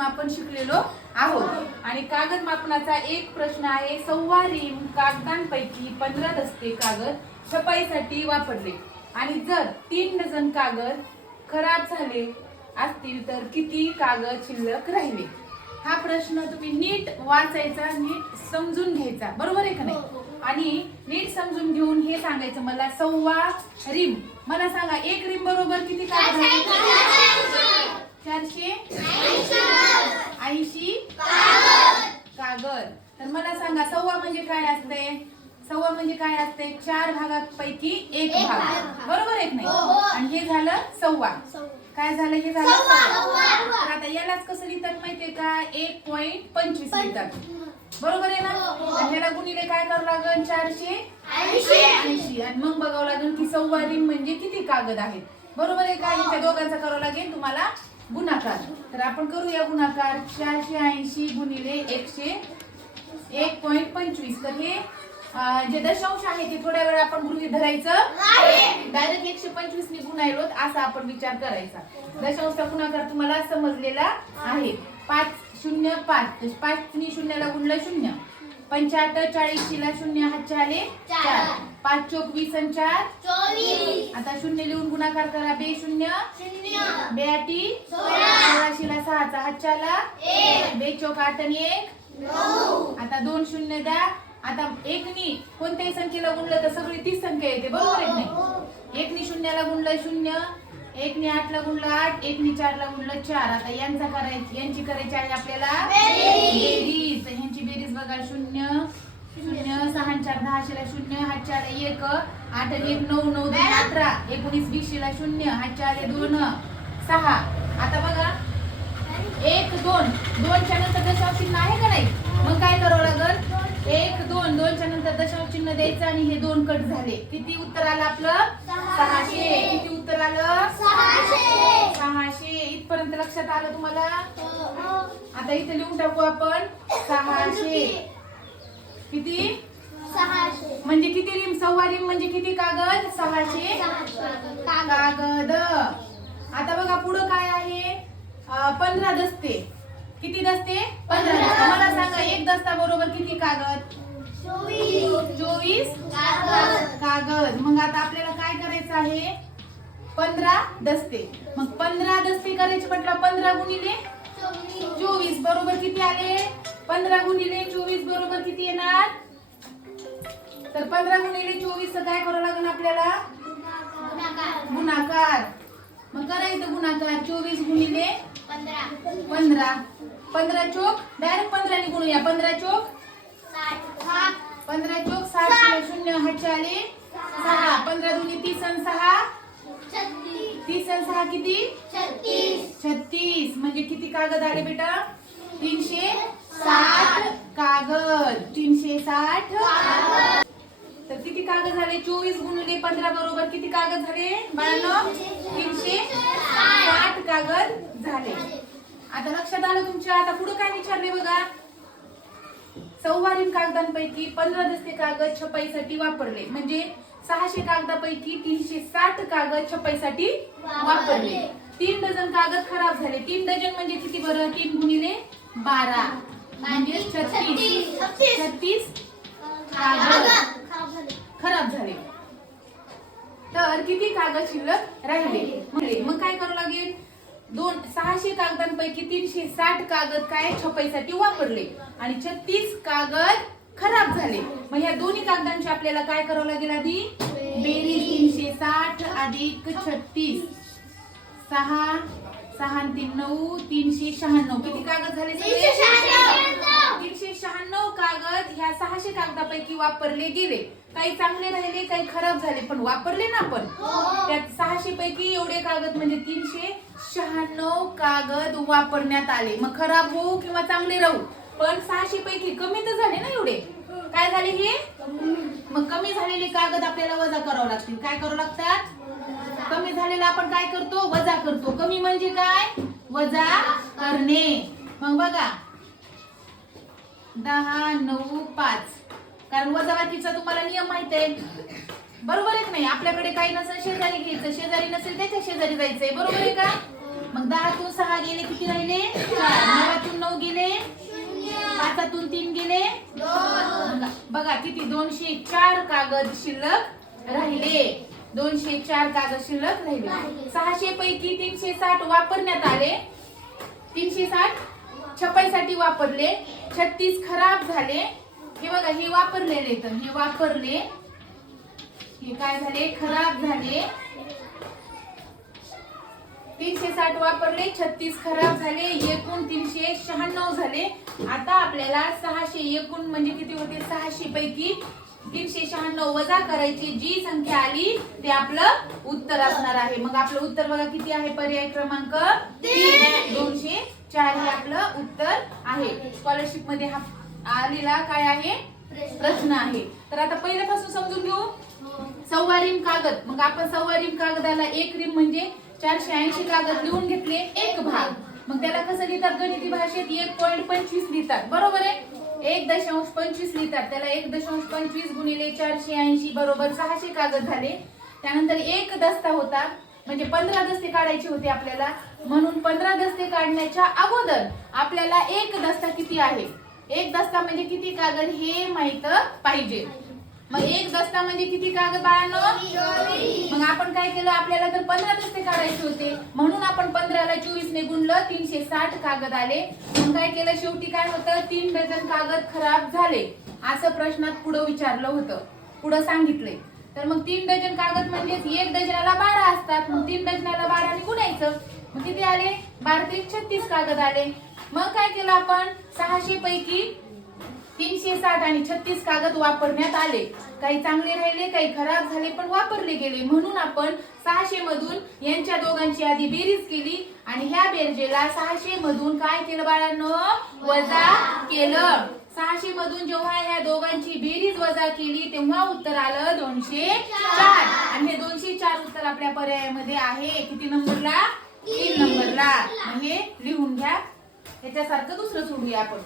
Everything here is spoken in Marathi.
मापन शिकलेलो आहोत। आणि कागद मापनाचा एक प्रश्न आहे, 1.25 रिम कागदांपैकी 15 दस्ते कागद छपाईसाठी वापरले आणि जर 3 डझन कागद खराब झाले असतील तर किती कागद शिल्लक राहिले? हा प्रश्न तुम्ही नीट वाचायचा, नीट समजून घ्यायचा, बरोबर आहे का नाही? आणि नीट समजून घेऊन हे सांगायचं मला 1.25 रिम, मला सांगा 1 रिम बरोबर किती कागद आहेत? 480 कागद। तर मला सांगा 1.25 म्हणजे काय असते? 1.25 म्हणजे काय असते? 4 भागांपैकी 1 भाग, बरोबर आहे की नाही? आणि हे झालं 1.25, काय झालं? हे झालं 1.25। आता यालाच कसं लिहितात माहितीये का? 1.25 लिहितात, बरोबर आहे ना? आणि ह्याला गुणिले काय करावं लागेल? 480, आणि मग बघावं लागेल की 1.25 रिम म्हणजे किती कागद आहेत, बरोबर आहे का? ह्या दोघांचा करावं लागेल तुम्हाला गुणाकार। तर आपण करूया गुणाकार, 480 गुणिले 1.25। तर हे जे दशांश आहे ते थोड्या वेळ आपण गृहीत धरायचं, डायरेक्ट 125 ने गुणायलो असं आपण विचार करायचा। दशांशचा गुणाकार तुम्हाला समजलेला आहे। 5 0 5, 5 नी शून्याला गुणलं 0, 85 40 ला 0 हातचे आले 4, 5 चोक 20 आणि 4 24। आता 0 लिहून गुणाकार करा, 2 0 0, 2 8 16 ला 6 चा हातचे आला 1, 2 चोक 8 आणि 1 9। आता 2 0 द्या। आता 1 नी कोणत्याही संख्येला गुणलं तर सगळी तीच संख्या येते, बरोबर आहे नाही? 1 नी शून्याला गुणलं 0, 1 नी 8 ला गुणलं 8, 1 नी 4 ला गुणलं 4। आता यांची करायची आहे आपल्याला बेरीज। तर ह्यांची बेरीज बघा, 0 0 6 4 10 ला 0 हातचे आले 1, 8 आणि 1 9 9 2 18, 19 20 ला 0 हातचे आले 2 6। आता बघा 1 2 2 च्या नंतर दशांश चिन्ह आहे का नाही? मग काय करावं लागेल? 1 2 2 च्या नंतर दशांश चिन्ह द्यायचं आणि हे 2 कट झाले, किती उत्तर आलं आपलं? 600। किती उत्तर आलं? 600। इथपर्यंत लक्षात आलं तुम्हाला? आता इथे लिहून टाकू आपण 600। किती? 600 म्हणजे किती रिम? 1.25 रिम म्हणजे किती कागद? 600 कागद। आता बघा पुढं काय आहे? 15 दस्ते। किती दस्ते? 15 दस्ते। मला सांगा 1 दस्ता बरोबर किती कागद? 24 कागद। मग आता आपल्याला काय करायचं आहे? 15 दस्ते। मग 15 दस्ते करायचे म्हटलं 15 गुणिले 24 बरोबर किती आले? 15 गुणिले 24 बरोबर किती येणार? तर 15 गुणिले 24 चं काय करावं लागेल आपल्याला? गुणाकार। मग करायचं गुणाकार, 24 गुणिले 15, 15 चोक डायरेक्ट 15 ने गुणूया, 15 चोक 60, 15 चोक 60 0 हातचे आले 6, 15 दुनी 30 आणि 6 30 आणि 6 किती? 36। म्हणजे किती कागद आले बेटा? 360 कागद। 360 तर किती कागद झाले? 24 गुणिले 15 बरोबर किती कागद झाले बाळांनो? 360 कागद झाले। आता लक्षात आलं तुमच्या? आता पुढे काय विचारले बघा, 1.25 रिम कागदांपैकी 15 दस्ते कागद छपाईसाठी वापरले, म्हणजे 600 कागदापैकी 360 कागद छपाईसाठी वापरले। 3 डझन कागद खराब झाले। 3 डझन म्हणजे किती बरं? 3 गुणिले 12 म्हणजे 36 कागद खराब झाले। तर किती कागद शिल्लक राहिले? मग काय करावं लागेल? 600 कागदांपैकी 360 कागद काय छपाईसाठी वापरले आणि 36 कागद खराब झाले। मग ह्या दोन्ही कागदांची आपल्याला काय करावं लागेल? आधी बेरीज, 360 अधिक 36, 6 6 3 9 396। किती कागद झाले? 396 कागद ह्या 600 कागदापैकी वापरले गेले। काही चांगले राहिले, काही खराब झाले, पण वापरले ना आपण। त्यात 600 पैकी एवढे कागद म्हणजे 396 कागद वापरण्यात आले। मग खराब होऊ किंवा चांगले राहू, पण 600 पैकी कमी तर झाले ना एवढे। काय झाले हे? मग कमी झालेले कागद आपल्याला वजा करावं लागतील। काय करावं लागतात? कमी झालेला आपण काय करतो? वजा करतो। कमी म्हणजे काय? वजा करणे। मग बघा 10 9 5, कारण वजाबाकीचा तुम्हाला नियम माहित आहे, बरोबर आहे की नाही? आपल्याकडे काही नसेल शेजारी घ्यायचं, शेजारी नसेल त्याच्या शेजारी जायचंय, बरोबर आहे का? मग 10 तून 6 गेले, किती राहिले? 4। पाचातून 3 गेले 2. बघा किती 204 कागद शिल्लक राहिले. 204 कागद शिल्लक राहिले. 600 पैकी 360 वापरण्यात आले. 360 छपाईसाठी वापरले. 36 खराब झाले. हे बघा हे वापरलेले, तर हे वापरले, हे काय झाले खराब झाले. 360 वापरले, 36 खराब झाले, एकूण 396 झाले. आता आपल्याला 600 एकूण म्हणजे किती होते, 600 पैकी 396 वजा करायची जी संख्या आली ते आपलं उत्तर असणार आहे. मग आपलं उत्तर बघा किती आहे, पर्याय क्रमांक 3 204 हे आपलं उत्तर आहे. स्कॉलरशिप मध्ये हा आलेला काय आहे प्रश्न आहे. तर आता पहिल्यापासून समजून घेऊ. सव्वा रिम कागद, मग आपण सव्वा रिम कागदाला 1 रिम म्हणजे 480 कागद लिहून घेतले एक भाग. मग त्याला कसं लिहितात गणिती भाषेत 1.25 लिहितात, बरोबर आहे. 1.25 लिहितात, त्याला 1.25 गुणिले 480 बरोबर 600 कागद झाले. त्यानंतर एक दस्ता होता, म्हणजे 15 दस्ते काढायचे होते आपल्याला, म्हणून 15 दस्ते काढण्याच्या अगोदर आपल्याला एक दस्ता किती आहे, एक दस्ता म्हणजे किती कागद हे माहित पाहिजे. मग एक दस्ता म्हणजे किती कागद बाळांनो, मग आपण काय केलं, आपल्याला तर 15 दस्ते काढायचे होते म्हणून आपण 15 ला 24 ने गुणलं, 360 कागद आले. मग काय केलं, शेवटी काय होतं, 3 डझन कागद खराब झाले असं प्रश्नात पुढे विचारलं होतं, पुढे सांगितलंय. तर मग 3 डझन कागद म्हणजेच 1 डझनाला 12 असतात. मग 3 डझनाला 12 ने गुणायचं, मग किती आले, 12 36 कागद आले. मग काय केलं आपण, 600 पैकी 360 आणि 36 कागद वापरण्यात आले. काही चांगले राहिले, काही खराब झाले, पण वापरले गेले. म्हणून आपण 600 मधून यांच्या दोघांची आधी बेरीज केली आणि ह्या बेरजेला 600 मधून काय केलं बाळांनो, वजा केलं. 600 मधून जेव्हा ह्या दोघांची बेरीज वजा केली तेव्हा उत्तर आलं 204. आणि हे 204 उत्तर आपल्या पर्यायामध्ये आहे किती नंबरला, 3 नंबरला. हे लिहून घ्या. याच्यासारखं दुसरं सोडूया आपण.